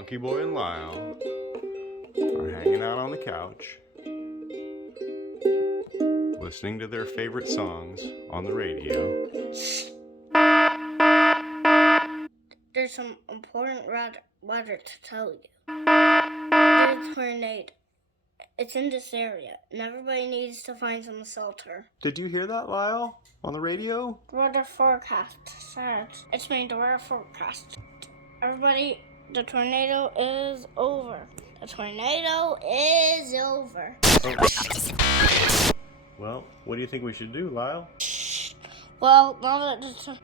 Monkey Boy and Lyle are hanging out on the couch, listening to their favorite songs on the radio. There's some important weather to tell you. There's a tornado. It's in this area, and everybody needs to find some shelter. Did you hear that, Lyle? On the radio? The weather forecast says it's made the weather forecast. Everybody, the tornado is over. The tornado is over. Oh. Well, what do you think we should do, Lyle? Well, now that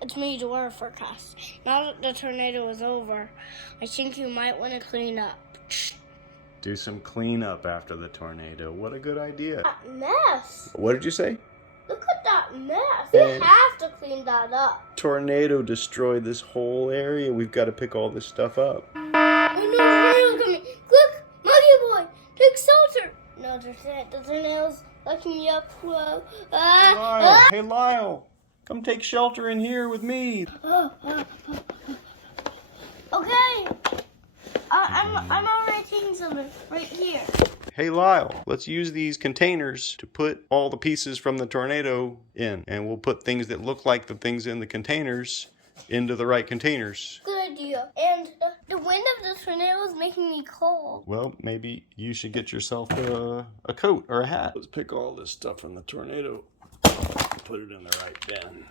it's made the weather forecast. Now that the tornado is over, I think you might want to clean up. Do some cleanup after the tornado. What a good idea. That mess. What did you say? Look at that mess. We have to clean that up. Tornado destroyed this whole area. We've got to pick all this stuff up. Oh no, the tornado's coming. Quick, Monkey Boy, take shelter. No, the tornado's locking me up. Whoa. Lyle, hey Lyle, come take shelter in here with me. Okay. I'm already taking something right here. Hey Lyle, let's use these containers to put all the pieces from the tornado in. And we'll put things that look like the things in the containers into the right containers. Good idea. And the wind of the tornado is making me cold. Well, maybe you should get yourself a coat or a hat. Let's pick all this stuff from the tornado, put it in the right bin.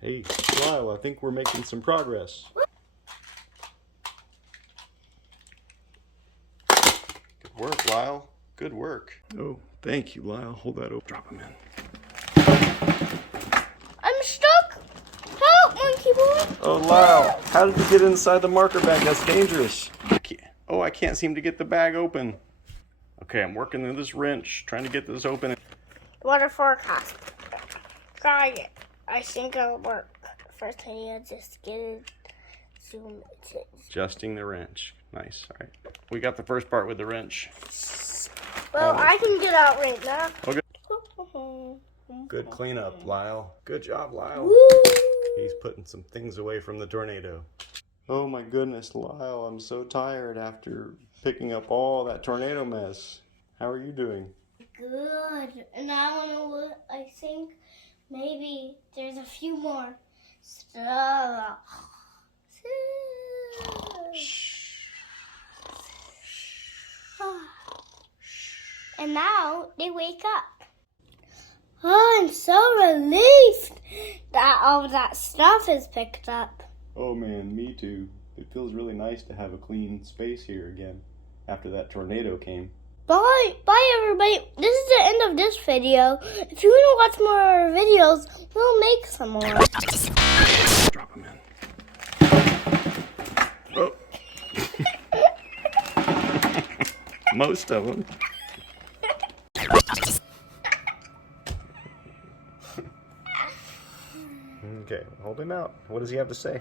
Hey Lyle, I think we're making some progress. Good work, Lyle. Good work. Oh, thank you, Lyle. Hold that open. Drop them in. I'm stuck. Help, Monkey Boy. Oh, Lyle, how did you get inside the marker bag? That's dangerous. I can't seem to get the bag open. Okay, I'm working with this wrench, trying to get this open. Weather forecast. Try it. I think it'll work. First, I need to just get it. Zoom it. Adjusting the wrench. Nice. All right. We got the first part with the wrench. Well, I can get out right now. Okay. Good cleanup, Lyle. Good job, Lyle. Woo! He's putting some things away from the tornado. Oh my goodness, Lyle, I'm so tired after picking up all that tornado mess. How are you doing? Good. And I don't know what I think. Maybe there's a few more stuff. And now they wake up. Oh, I'm so relieved that all that stuff is picked up. Oh man, me too. It feels really nice to have a clean space here again after that tornado came. Bye everybody. This is the end of this video. If you want to watch more videos, we'll make some more. Drop them in. Oh. Most of them. Okay, hold him out. What does he have to say?